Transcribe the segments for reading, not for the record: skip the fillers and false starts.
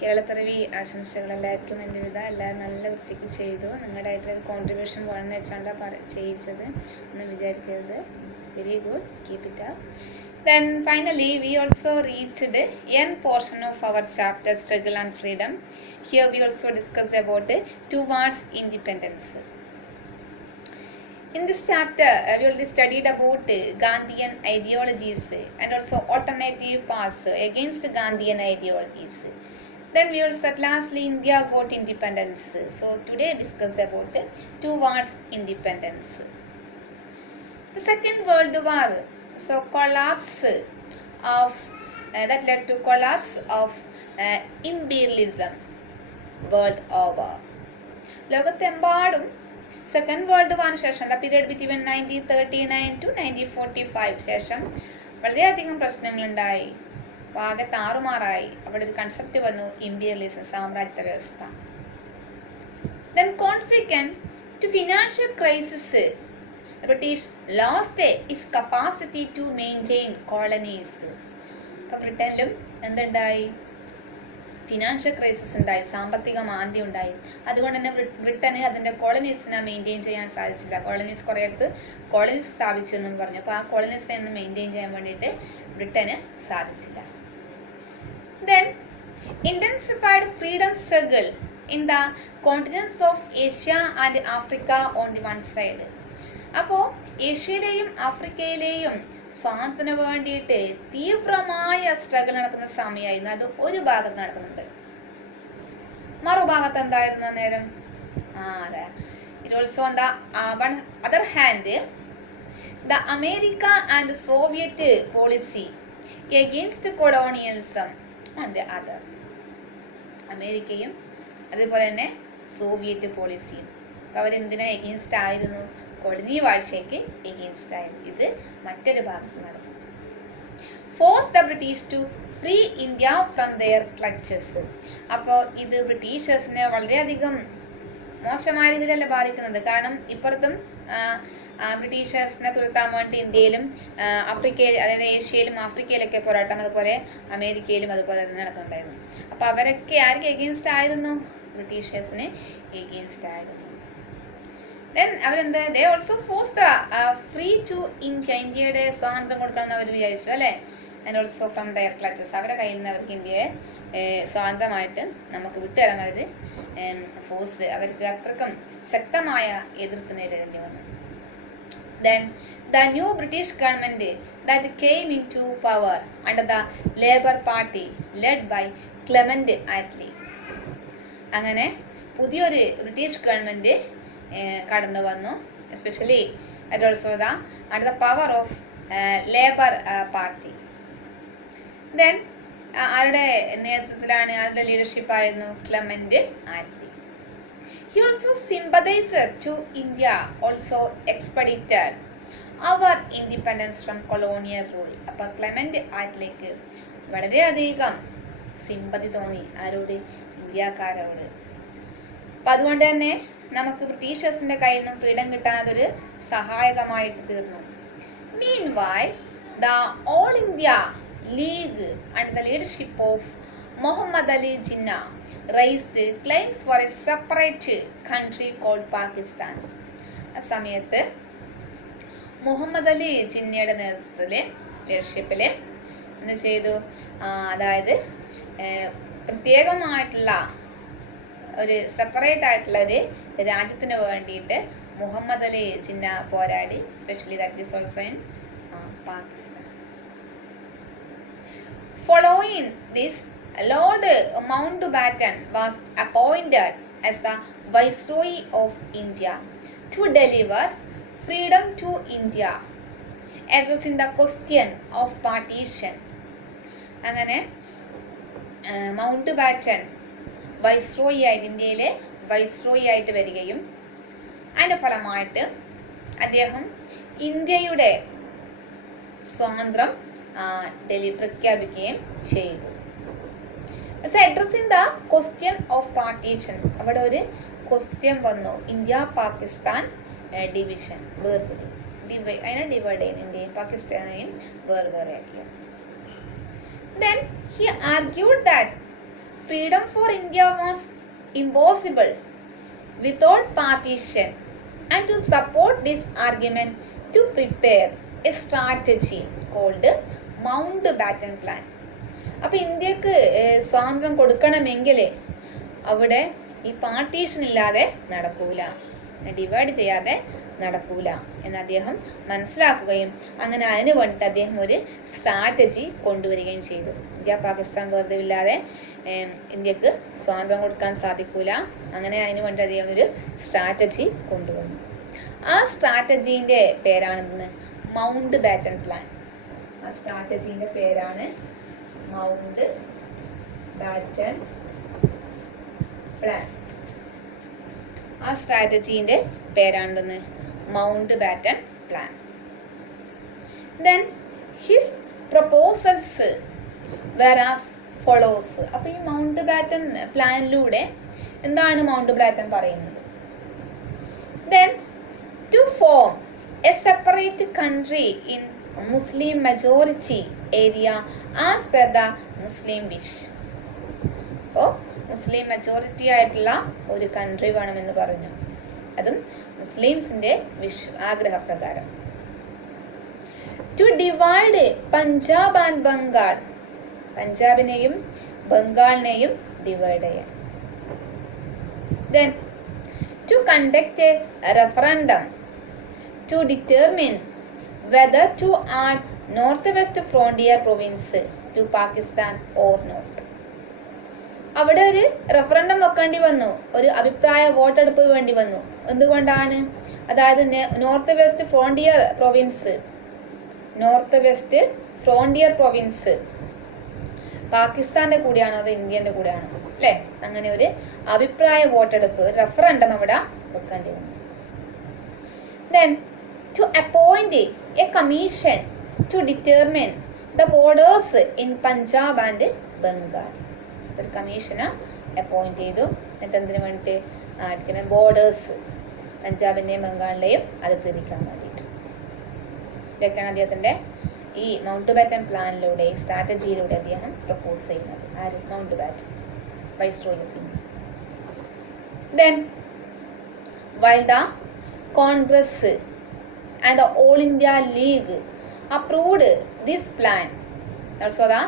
കേരളപ്പിറവി ആശംസകൾ എല്ലാവർക്കും എൻ്റെ വിധ. എല്ലാവരും നല്ല വൃത്തിക്ക് ചെയ്തു. നിങ്ങളുടെയായിട്ടൊരു കോൺട്രിബ്യൂഷൻ വേണമെന്ന് വെച്ചാണ് ചെയ്യിച്ചത് എന്ന് വിചാരിക്കരുത്. Very good, keep it up. Then finally we also reached end portion of our chapter Struggle and Freedom. Here we also discuss about towards independence. In this chapter we already studied about Gandhian ideologies and also alternative paths against Gandhian ideologies. Then we also at lastly India got independence. So today discuss about towards independence. The Second World War, so collapse of that led to collapse of imperialism world over. ലോകത്തെമ്പാടും second world വാറിന് ശേഷം the period between 1939 to 1945 ശേഷം വളരെയധികം പ്രശ്നങ്ങളുണ്ടായി. ആകെ താറുമാറായി. അവിടെ ഒരു concept വന്നു, imperialism, സാമ്രാജ്യത്വ വ്യവസ്ഥ. Then consequent to financial crisis, the British lost its capacity to maintain colonies. അപ്പോൾ ബ്രിട്ടനിലും എന്തുണ്ടായി? ഫിനാൻഷ്യൽ ക്രൈസിസ് ഉണ്ടായി, സാമ്പത്തിക മാന്ദ്യം ഉണ്ടായി. അതുകൊണ്ട് തന്നെ ബ്രിട്ടന് അതിൻ്റെ കോളനീസിനെ മെയിൻറ്റെയിൻ ചെയ്യാൻ സാധിച്ചില്ല. കോളനീസ് കുറേ അടുത്ത് കോളനീസ് സ്ഥാപിച്ചു എന്നും പറഞ്ഞു. അപ്പോൾ ആ കോളനീസിനെ ഒന്ന് മെയിൻറ്റെയിൻ ചെയ്യാൻ വേണ്ടിയിട്ട് ബ്രിട്ടന് സാധിച്ചില്ല. Then intensified freedom struggle in the continents of Asia and Africa on the one side. അപ്പോൾ ഏഷ്യയിലെയും ആഫ്രിക്കയിലെയും സ്വാതന്ത്ര്യത്തിന് വേണ്ടിയിട്ട് തീവ്രമായ സ്ട്രഗിൾ നടക്കുന്ന സമയമായിരുന്നു. അത് ഒരു ഭാഗത്ത് നടക്കുന്നുണ്ട്. മറുഭാഗത്ത് എന്തായിരുന്നു അന്നേരം? അതെ, it also on the one other hand the America and Soviet policy against colonialism on the other. അമേരിക്കയും അതുപോലെ തന്നെ സോവിയറ്റ് പോളിസിയും അവരെന്തിനാ എഗെയിൻസ്റ്റ് ആയിരുന്നു? കൊളനി വാഴ്ചയ്ക്ക് എഗെയിൻസ്റ്റ് ആയിരുന്നു. ഇത് മറ്റൊരു ഭാഗത്ത് നടന്നു. Force the British to free India from their clutches. അപ്പോൾ ഇത് ബ്രിട്ടീഷേഴ്സിനെ വളരെയധികം മോശമായ രീതിയിലല്ല ബാധിക്കുന്നത്. കാരണം ഇപ്പുറത്തും ബ്രിട്ടീഷേഴ്സിനെ തുരത്താൻ വേണ്ടി ഇന്ത്യയിലും ആഫ്രിക്കയിൽ, അതായത് ഏഷ്യയിലും ആഫ്രിക്കയിലൊക്കെ പോരാട്ടം, അതുപോലെ അമേരിക്കയിലും അതുപോലെ തന്നെ നടക്കുന്നുണ്ടായിരുന്നു. അപ്പോൾ അവരൊക്കെ ആർക്ക് എഗെയിൻസ്റ്റ് ആയിരുന്നു? ബ്രിട്ടീഷേഴ്സിന് എഗെയിൻസ്റ്റ് ആയിരുന്നു. Then അവരെന്ത്, they also forced the free to India, ഇന്ത്യയുടെ സ്വാതന്ത്ര്യം കൊടുക്കണമെന്ന് അവർ വിചാരിച്ചു അല്ലേ. And also from their clutches, അവരുടെ കയ്യിൽ നിന്ന് അവർക്ക് ഇന്ത്യയെ സ്വാതന്ത്ര്യമായിട്ട് നമുക്ക് വിട്ടുതരാൻ അവർ ഫോഴ്സ്, അവർക്ക് അത്രക്കും ശക്തമായ എതിർപ്പ് നേരിടേണ്ടി വന്നു. Then the new British government that came into power under the Labour Party led by Clement Attlee. അങ്ങനെ പുതിയൊരു ബ്രിട്ടീഷ് ഗവൺമെൻറ് കടന്നു വന്നു. Especially at also the at the power of Labour Party. Then ആരുടെ നേതൃത്വത്തിലാണ്, ആരുടെ ലീഡർഷിപ്പായിരുന്നു? Clement Attlee. He also sympathiser to India also expedited our independence from colonial rule. അപ്പോൾ Clement ആറ്റ്ലിക്ക് വളരെയധികം സിമ്പതി തോന്നി. ആരോട്? ഇന്ത്യക്കാരോട്. അപ്പം അതുകൊണ്ട് തന്നെ നമുക്ക് ബ്രിട്ടീഷേഴ്സിന്റെ കയ്യിൽ നിന്നും ഫ്രീഡം കിട്ടാൻ അതൊരു സഹായകമായിട്ട് തീർന്നു. Meanwhile, the All India League under the leadership of Muhammad Ali Jinnah raised claims for a separate country called Pakistan. ആ സമയത്ത് മുഹമ്മദ് അലി ജിന്നയുടെ നേതൃത്വത്തില്, ലീഡർഷിപ്പില് എന്ത് ചെയ്തു? അതായത് പ്രത്യേകമായിട്ടുള്ള ഒരു സെപ്പറേറ്റ് ആയിട്ടുള്ള ഒരു രാജ്യത്തിന് വേണ്ടിയിട്ട് മുഹമ്മദ് അലി ജിന്ന പോരാടി. Specially that is also in Pakistan. Following this, Lord Mountbatten was appointed as the viceroy of India to deliver freedom to India addressing the question of partition. അങ്ങനെ മൗണ്ട് ബാറ്റൺ വൈസ്രോയി ആയിട്ട്, ഇന്ത്യയിലെ viceroy ആയിട്ട് വരികയും അതിൻ്റെ ഫലമായിട്ട് അദ്ദേഹം ഇന്ത്യയുടെ സ്വാതന്ത്ര്യം പ്രഖ്യാപിക്കുകയും ചെയ്തു. Addressing the question of partition, അവിടെ ഒരു ക്വസ്റ്റ്യൻ വന്നു. ഇന്ത്യ പാകിസ്ഥാൻ ഡിവിഷൻ, അതിനെ ഡിവൈഡ് ചെയ്ത് ഇന്ത്യയും പാകിസ്ഥാനെയും വേറെ ആക്കിയ. Then he argued that freedom for India was impossible without partition, and to support this argument, to prepare a strategy called Mountbatten Plan. അപ്പോൾ ഇന്ത്യക്ക് സ്വാതന്ത്ര്യം കൊടുക്കണമെങ്കിൽ അവിടെ ഈ പാർട്ടീഷൻ ഇല്ലാതെ നടക്കൂല, ഡിവൈഡ് ചെയ്യാതെ നടക്കൂല എന്ന് അദ്ദേഹം മനസ്സിലാക്കുകയും അങ്ങനെ അതിന് വേണ്ടിയിട്ട് അദ്ദേഹം ഒരു സ്ട്രാറ്റജി കൊണ്ടുവരികയും ചെയ്തു. ഇന്ത്യ പാകിസ്ഥാൻ വേർതിരിവില്ലാതെ ഇന്ത്യക്ക് സ്വാതന്ത്ര്യം കൊടുക്കാൻ സാധിക്കൂല, അങ്ങനെ അതിന് വേണ്ടി അദ്ദേഹം ഒരു സ്ട്രാറ്റജി കൊണ്ടുവന്നു. ആ സ്ട്രാറ്റജീൻ്റെ പേരാണ് മൗണ്ട്ബാറ്റൻ പ്ലാൻ. ആ സ്ട്രാറ്റജീൻ്റെ പേരാണ് മൗണ്ട്ബാറ്റൻ പ്ലാൻ. ആ സ്ട്രാറ്റജീൻ്റെ പേരാണെന്ന് Mountbatten plan. Then his proposals were as follows. അപ്പോൾ ഈ മൗണ്ട്ബാറ്റൻ പ്ലാനിലൂടെ എന്താണ് മൗണ്ട്ബാറ്റൻ പറയുന്നത്? Then to form a separate country in Muslim majority area as per the Muslim wish. അപ്പോൾ മുസ്ലിം മെജോറിറ്റി ആയിട്ടുള്ള ഒരു കൺട്രി വേണമെന്ന് പറഞ്ഞു, അതും മുസ്ലിംസിന്റെ ആഗ്രഹപ്രകാരം. To divide Punjab and Bengal, പഞ്ചാബിനെയും ബംഗാളിനെയും ഡിവൈഡ് ചെയ്യാൻ. Then to conduct a referendum to determine whether to add northwest frontier province to Pakistan or not. അവിടെ ഒരു റെഫറൻഡം വെക്കേണ്ടി വന്നു, ഒരു അഭിപ്രായ വോട്ടെടുപ്പ് വേണ്ടി വന്നു. എന്തുകൊണ്ടാണ്? അതായത് നോർത്ത് വെസ്റ്റ് ഫ്രോണ്ടിയർ പ്രൊവിൻസ് പാകിസ്ഥാന്റെ കൂടെയാണോ അതോ ഇന്ത്യന്റെ കൂടെയാണോ, അല്ലെ? അങ്ങനെ ഒരു അഭിപ്രായ വോട്ടെടുപ്പ്, റെഫറൻഡം അവിടെ വെക്കേണ്ടി വന്നു. Then to appoint a commission to determine the borders in Punjab and Bengal. ഒരു കമ്മീഷനെ അപ്പോയിന്റ് ചെയ്തു. എന്നിട്ട് എന്തിനു വേണ്ടിയിട്ട് ബോർഡേഴ്സ് പഞ്ചാബിന്റെയും ബംഗാളിലെയും അത് തിരിക്കാൻ വേണ്ടിയിട്ട്. ഇതൊക്കെയാണ് അദ്ദേഹത്തിന്റെ ഈ മൗണ്ട്ബാറ്റൻ പ്ലാനിലൂടെ, ഈ സ്ട്രാറ്റജിയിലൂടെ അദ്ദേഹം പ്രപ്പോസ് ചെയ്യുന്നത്. ആര്? Mountbatten, viceroy of India. Then while the Congress and the All India League approved this plan, also the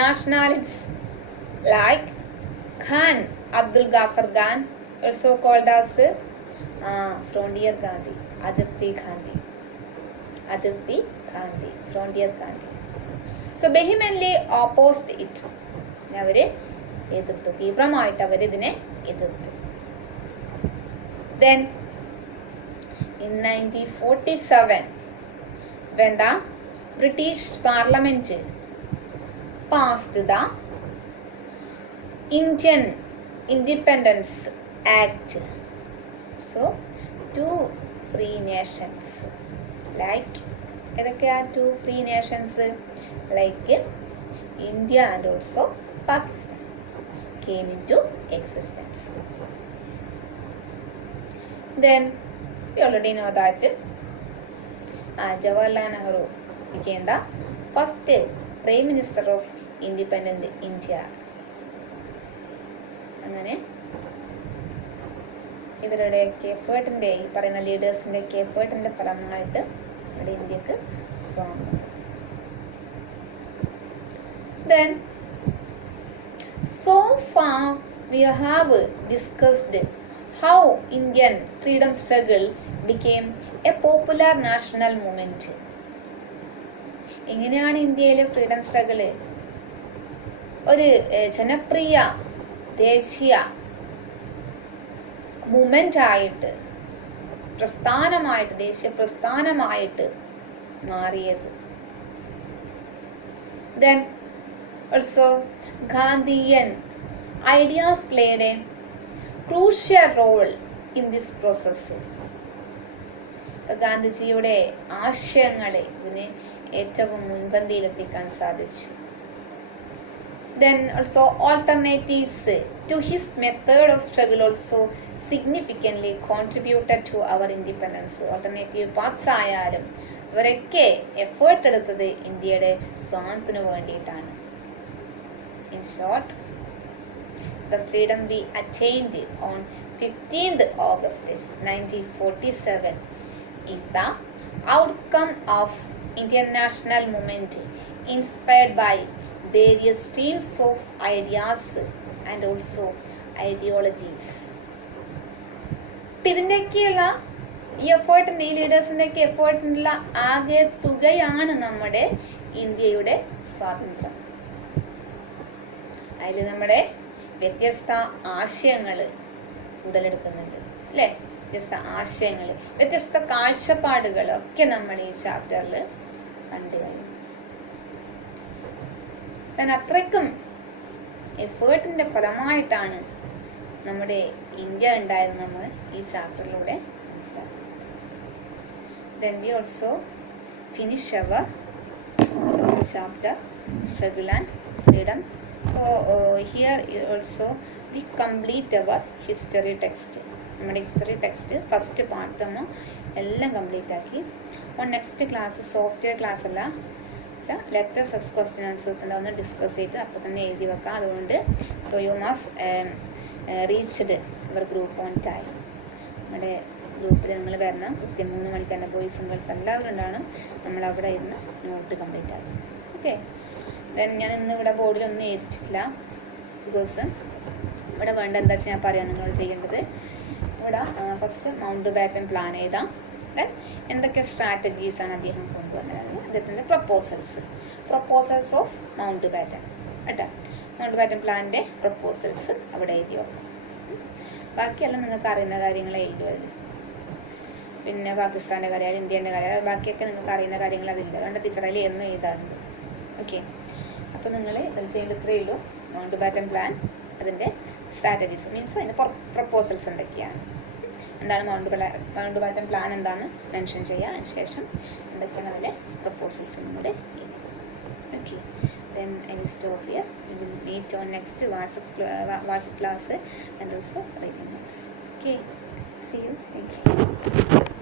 nationalists like Khan Abdul Ghaffar Khan, also called as Frontier Gandhi, Adirti Gandhi, Frontier Gandhi, so vehemently opposed it. അവര് എതിർത്തു, തീവ്രമായിട്ട് അവരിതിനെ എതിർത്തു. Then in 1947 when the British Parliament passed the Indian Independence Act, so two free nations, like two free nations like India and also Pakistan came into existence. Then we already know that Jawaharlal Nehru became the first Prime Minister of Independent India. അങ്ങനെ ഇവരുടെയൊക്കെ എഫേർട്ടിൻ്റെ, ഈ പറയുന്ന ലീഡേഴ്സിൻ്റെയൊക്കെ എഫേർട്ടിൻ്റെ ഫലമായിട്ട് ഇവിടെ ഇന്ത്യക്ക് സ്വാതന്ത്ര്യം. Then so far we have discussed how Indian freedom struggle became a popular national movement. എങ്ങനെയാണ് ഇന്ത്യയിലെ ഫ്രീഡം സ്ട്രഗിള് ഒരു ജനപ്രിയ ദേശീയ മൂവ്മെന്റ് ആയിട്ട്, പ്രസ്ഥാനമായിട്ട്, ദേശീയ പ്രസ്ഥാനമായിട്ട് മാറിയത്. Then also Gandhian ideas played a crucial role in this process. ഗാന്ധിജിയുടെ ആശയങ്ങളെ ഇതിനെ ഏറ്റവും മുൻപന്തിയിലെത്തിക്കാൻ സാധിച്ചു. Then also alternatives to his method of struggle also significantly contributed to our independence. Alternative paths ആയാലും ഇവരൊക്കെ എഫേർട്ട് എടുത്തത് ഇന്ത്യയുടെ സ്വാതന്ത്ര്യത്തിന് വേണ്ടിയിട്ടാണ്. In short, the freedom we attained on 15th August 1947 is the outcome of international movement inspired by various streams of ideas and also ideologies. ഇതിൻ്റെയൊക്കെയുള്ള ഈ എഫേർട്ടിൻ്റെ, ഈ ലീഡേഴ്സിൻ്റെയൊക്കെ എഫേർട്ടിനുള്ള ആകെ തുകയാണ് നമ്മുടെ ഇന്ത്യയുടെ സ്വാതന്ത്ര്യം. അതിൽ നമ്മുടെ വ്യത്യസ്ത ആശയങ്ങൾ ഉടലെടുക്കുന്നുണ്ട് അല്ലേ? വ്യത്യസ്ത ആശയങ്ങൾ, വ്യത്യസ്ത കാഴ്ചപ്പാടുകളൊക്കെ നമ്മൾ ഈ ചാപ്റ്ററിൽ കണ്ടു കഴിഞ്ഞു. അത്രയ്ക്കും എഫേർട്ടിൻ്റെ ഫലമായിട്ടാണ് നമ്മുടെ ഇന്ത്യ ഉണ്ടായത് നമ്മൾ ഈ ചാപ്റ്ററിലൂടെ മനസ്സിലാക്കും. Then we also finish our chapter struggle and freedom. So here also we complete our history text. നമ്മുടെ ഹിസ്റ്ററി ടെക്സ്റ്റ് ഫസ്റ്റ് പാർട്ട് നമ്മൾ എല്ലാം കംപ്ലീറ്റ് ആക്കി. അപ്പോൾ നെക്സ്റ്റ് ക്ലാസ് സോഫ്റ്റ്വെയർ ക്ലാസ് അല്ല വെച്ചാൽ ലെറ്റർ സസ് ക്വസ്റ്റ്യൻ ആൻസേഴ്സിൻ്റെ ഒന്ന് ഡിസ്കസ് ചെയ്ത് അപ്പോൾ തന്നെ എഴുതി വെക്കാം. അതുകൊണ്ട് so you must reached your group on time. നമ്മുടെ ഗ്രൂപ്പിൽ നിങ്ങൾ വരണം. കൃത്യം 3 മണിക്ക് തന്നെ ബോയ്സും ഗേൾസ് എല്ലാവരും ഉണ്ടാവണം. നമ്മളവിടെ ഇരുന്ന് നോട്ട് കംപ്ലീറ്റ് ആകും. ഓക്കെ. ദെൻ ഞാൻ ഇന്ന് ഇവിടെ ബോർഡിലൊന്നും എഴുതിച്ചിട്ടില്ല. ബിക്കോസ് ഇവിടെ വേണ്ട എന്താ വെച്ചാൽ ഞാൻ പറയാം നിങ്ങളോട് ചെയ്യേണ്ടത്. ഇവിടെ ഫസ്റ്റ് മൗണ്ട് ബാറ്റൻ പ്ലാൻ എഴുതാം. ദെൻ എന്തൊക്കെ സ്ട്രാറ്റജീസാണ് അദ്ദേഹം കൊണ്ടുവന്നത്, അദ്ദേഹത്തിൻ്റെ പ്രപ്പോസൽസ് ഓഫ് മൗണ്ട് ബാറ്റൻ കേട്ടോ. മൗണ്ട് ബാറ്റൻ പ്ലാനിൻ്റെ പ്രപ്പോസൽസ് അവിടെ എഴുതി വെക്കാം. ബാക്കിയെല്ലാം നിങ്ങൾക്ക് അറിയുന്ന കാര്യങ്ങൾ എഴുതുമല്ലോ. പിന്നെ പാകിസ്ഥാൻ്റെ കാര്യം, ഇന്ത്യൻ്റെ കാര്യം, ബാക്കിയൊക്കെ നിങ്ങൾക്ക് അറിയുന്ന കാര്യങ്ങൾ അതില്ല. അതുകൊണ്ട് ടീച്ചർ അതിൽ എന്ന് എഴുതാറുണ്ട്. ഓക്കെ. അപ്പോൾ നിങ്ങൾ ഇതിൽ ചെയ്യേണ്ട ഇത്രയേ ഉള്ളൂ. മൗണ്ട് ബാറ്റൻ പ്ലാൻ, അതിൻ്റെ സ്ട്രാറ്റജീസ് മീൻസ് അതിൻ്റെ പ്രപ്പോസൽസ് എന്തൊക്കെയാണ്, എന്താണ് മൗണ്ട് ബാറ്റൻ പ്ലാൻ എന്താണെന്ന് മെൻഷൻ ചെയ്യുക. അതിന് ശേഷം എന്തൊക്കെയാണ് അതിലെ പ്രപ്പോസൽസ് നിങ്ങളുടെ എഴുതുക. Okay. Then I will stop here. We will meet on next WhatsApp class and also writing notes. Okay. See you. Thank you.